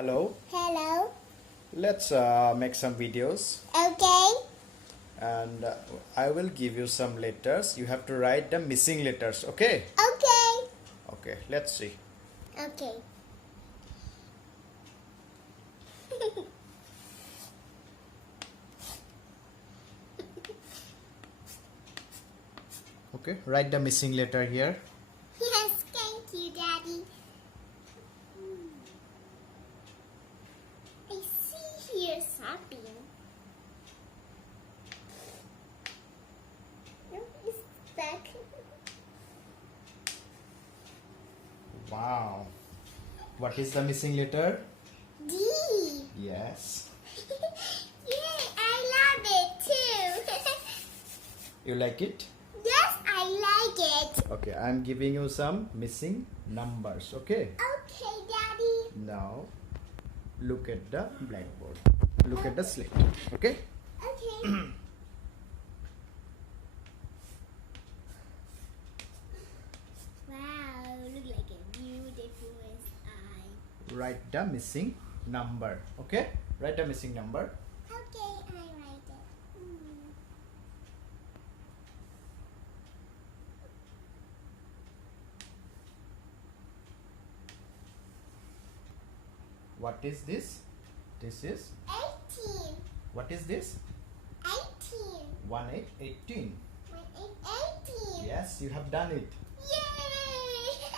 Hello. Hello. Let's make some videos, Okay. and I will give you some letters. You have to write the missing letters. Okay. Okay. Okay. Let's see. Okay. Okay. Write the missing letter here. Yes, thank you, Daddy. I see here something. No, it's stuck. Wow. What is the missing letter? D. Yes. Yay, I love it too. You like it? Yes, I like it. Okay. I'm giving you some missing numbers. Okay. Okay, Daddy. Now, look at the blackboard. Look at the slate. Okay. Okay. Wow, look like a beautiful eye. Write the missing number. Okay. Write the missing number. Okay, I write it. What is this? This is 18. what is this? 18. 1 8 18. 18. Yes, you have done it. Yay!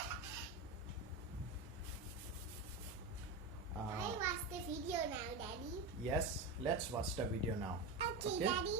I Uh, watched the video now, Daddy. yes, let's watch the video now. Okay, Okay. Daddy.